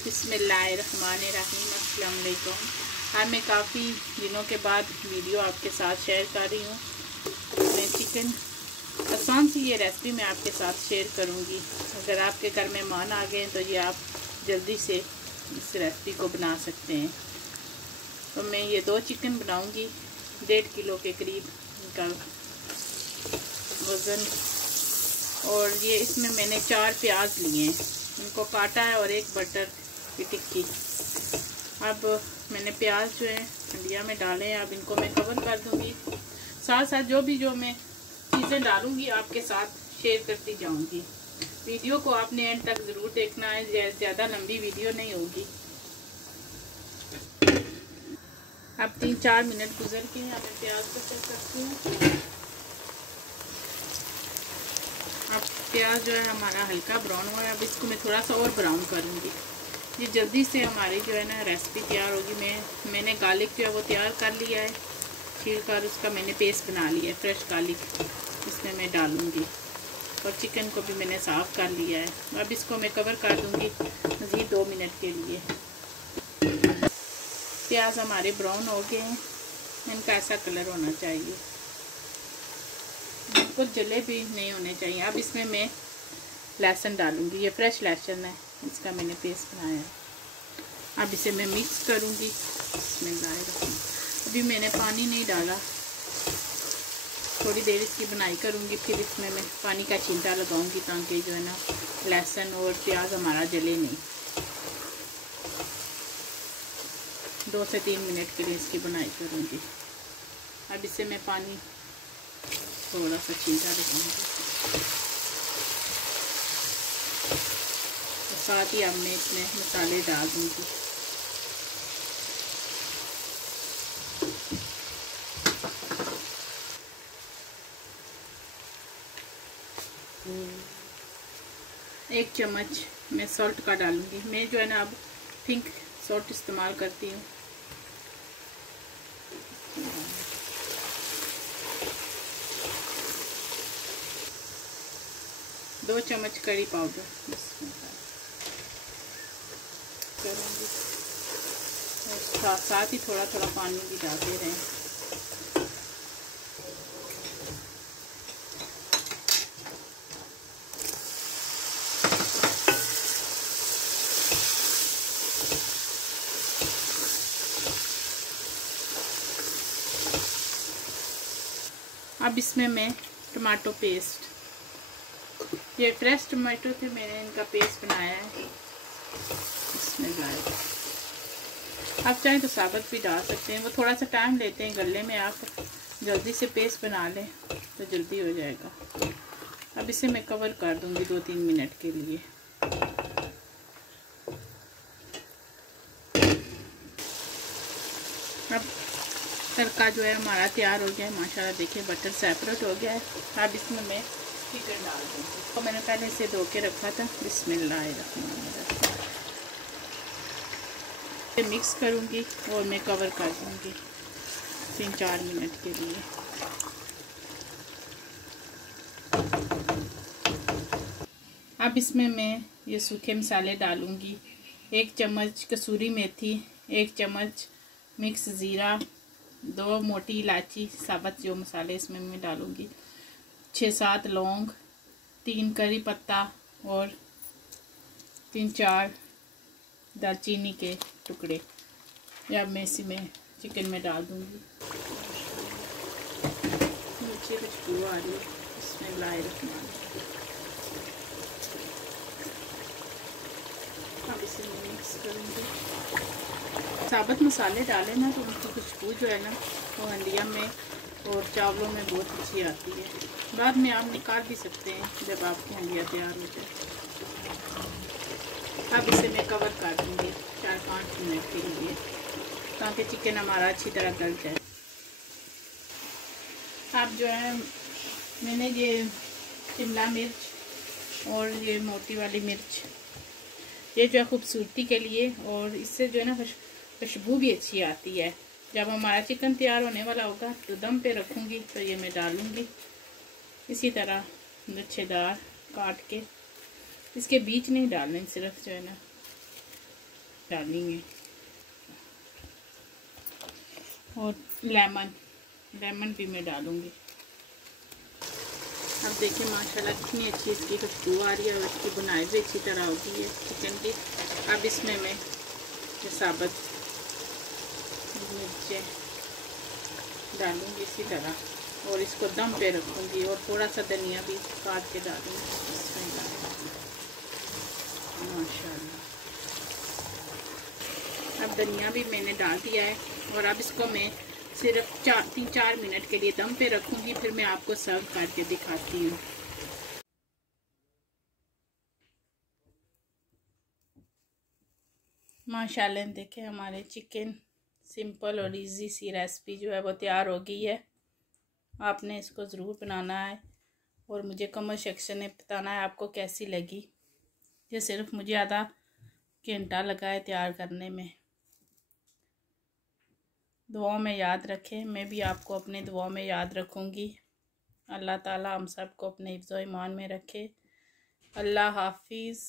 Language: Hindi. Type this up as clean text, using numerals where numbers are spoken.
बिस्मिल्लाहिर्रहमानिर्रहीम। अस्सलाम वालेकुम। आज मैं काफ़ी दिनों के बाद वीडियो आपके साथ शेयर कर रही हूँ। मैं चिकन आसान सी ये रेसिपी मैं आपके साथ शेयर करूँगी। अगर आपके घर मेहमान आ गए तो ये आप जल्दी से इस रेसिपी को बना सकते हैं। तो मैं ये 2 चिकन बनाऊँगी, 1.5 किलो के करीब इनका वज़न। और ये इसमें मैंने 4 प्याज लिए हैं, इनको काटा है, और 1 बटर की टिक्की। अब मैंने प्याज जो है हंडिया में डाले हैं। अब इनको मैं कवर कर दूंगी। साथ साथ जो मैं चीज़ें डालूंगी आपके साथ शेयर करती जाऊंगी। वीडियो को आपने एंड तक ज़रूर देखना है, ज़्यादा लंबी वीडियो नहीं होगी। अब 3-4 मिनट गुजर के हैं। अब मैं प्याज को चेक करती हूँ। अब प्याज जो है हमारा हल्का ब्राउन हुआ है। अब इसको मैं थोड़ा सा और ब्राउन करूँगी। ये जल्दी से हमारी जो है ना रेसिपी तैयार होगी। मैंने गार्लिक जो है वो तैयार कर लिया है, छील कर उसका मैंने पेस्ट बना लिया है। फ्रेश गार्लिक इसमें मैं डालूँगी, और चिकन को भी मैंने साफ़ कर लिया है। अब इसको मैं कवर कर दूँगी मज़ीद 2 मिनट के लिए। प्याज हमारे ब्राउन हो गए हैं, इनका ऐसा कलर होना चाहिए, बिल्कुल जले भी नहीं होने चाहिए। अब इसमें मैं लहसुन डालूँगी। ये फ्रेश लहसुन है, इसका मैंने पेस्ट बनाया है। अब इसे मैं मिक्स करूँगी। इसमें अभी मैंने पानी नहीं डाला, थोड़ी देर इसकी बनाई करूँगी, फिर इसमें मैं पानी का छींटा लगाऊँगी ताकि जो है ना लहसुन और प्याज हमारा जले नहीं। 2 से 3 मिनट के लिए इसकी बनाई करूँगी। अब इसे मैं पानी थोड़ा सा छींटा लगाऊँगी। साथ ही अब मैं इसमें मसाले डाल दूँगी। एक चम्मच मैं सॉल्ट का डालूँगी। मैं जो है ना अब पिंक सॉल्ट इस्तेमाल करती हूँ। दो चम्मच करी पाउडर करूँगी, और साथ ही थोड़ा थोड़ा पानी भी डालते रहें। अब इसमें मैं टमाटो पेस्ट, ये फ्रेश टमाटो थे, मैंने इनका पेस्ट बनाया है, इसमें डाल। आप चाहें तो साबुत भी डाल सकते हैं, वो थोड़ा सा टाइम लेते हैं गलने में। आप जल्दी से पेस्ट बना लें तो जल्दी हो जाएगा। अब इसे मैं कवर कर दूंगी 2-3 मिनट के लिए। अब तड़का जो है हमारा तैयार हो गया है माशाल्लाह। देखिए बटर सेपरेट हो गया है। अब इसमें मैं चिकन डाल दूँगी, तो मैंने पहले से धो के रखा था। बिस्मिल्लाहिर्रहमानिर्रहीम। मिक्स करूँगी और मैं कवर कर दूँगी 3-4 मिनट के लिए। अब इसमें मैं ये सूखे मसाले डालूँगी। 1 चम्मच कसूरी मेथी, 1 चम्मच मिक्स ज़ीरा, 2 मोटी इलायची साबुत जो मसाले इसमें मैं डालूँगी, 6-7 लौंग, 3 करी पत्ता, और 3-4 दालचीनी के टुकड़े। अब मैं इसी में चिकन में डाल दूँगी। नीचे खुशबू आ रही है, इसमें लाई रखना। अब इसे मैं मिक्स करूँगी। साबुत मसाले डालें ना तो उनकी खुशबू जो है ना वो हंडिया में और चावलों में बहुत अच्छी आती है। बाद में आप निकाल भी सकते हैं जब आपकी हंडिया तैयार हो जाए। अब इसे मैं कवर कर दूँगी 4-5 मिनट के लिए, ताकि चिकन हमारा अच्छी तरह गल जाए। अब जो है मैंने ये शिमला मिर्च और ये मोटी वाली मिर्च, ये जो है खूबसूरती के लिए, और इससे जो है ना खुशबू भी अच्छी आती है। जब हमारा चिकन तैयार होने वाला होगा तो दम पे रखूँगी तो ये मैं डालूँगी। इसी तरह लच्छेदार काट के, इसके बीच नहीं डालने, सिर्फ जो है ना डालेंगे और लेमन भी मैं डालूँगी। अब देखिए माशाल्लाह कितनी अच्छी इसकी खुशबू आ रही है और इसकी बुनाई भी अच्छी तरह होती है चिकन की। अब इसमें मैं ये साबुत मिर्चें डालूँगी इसी तरह और इसको दम पे रखूँगी और थोड़ा सा धनिया भी काट के डालूँगी। माशाल्लाह अब धनिया भी मैंने डाल दिया है और अब इसको मैं सिर्फ 3-4 मिनट के लिए दम पे रखूँगी, फिर मैं आपको सर्व करके दिखाती हूँ। माशाल्लाह देखें हमारे चिकन सिंपल और इजी सी रेसिपी जो है वो तैयार हो गई है। आपने इसको ज़रूर बनाना है और मुझे कमेंट सेक्शन में बताना है आपको कैसी लगी। ये सिर्फ मुझे आधा घंटा लगा है तैयार करने में। दुआओं में याद रखें, मैं भी आपको अपने दुआओं में याद रखूँगी। अल्लाह ताला हम सब को अपने हिफ्ज़-ओ-ईमान में रखे। अल्लाह हाफिज़।